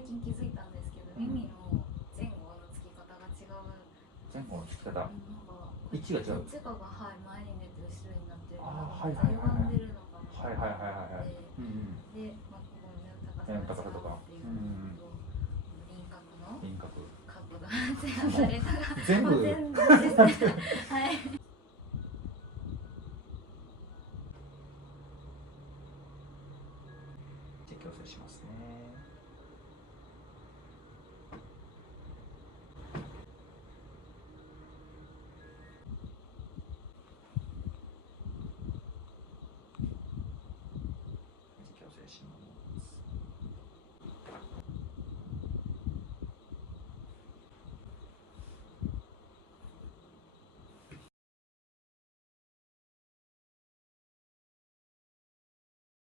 最近気づいたんですけど、耳の前後のつき方が違う。前後のつき方。なんか位置が違う。どっちかが前に出て後ろになってるのあがー、はいはいはいはい歪んでるのかもしれなくて、で、ここの高さが違うっていうのと、輪郭の輪郭。角度が違ったりとか、全部全部ですね。はい。じゃあ矯正しますね。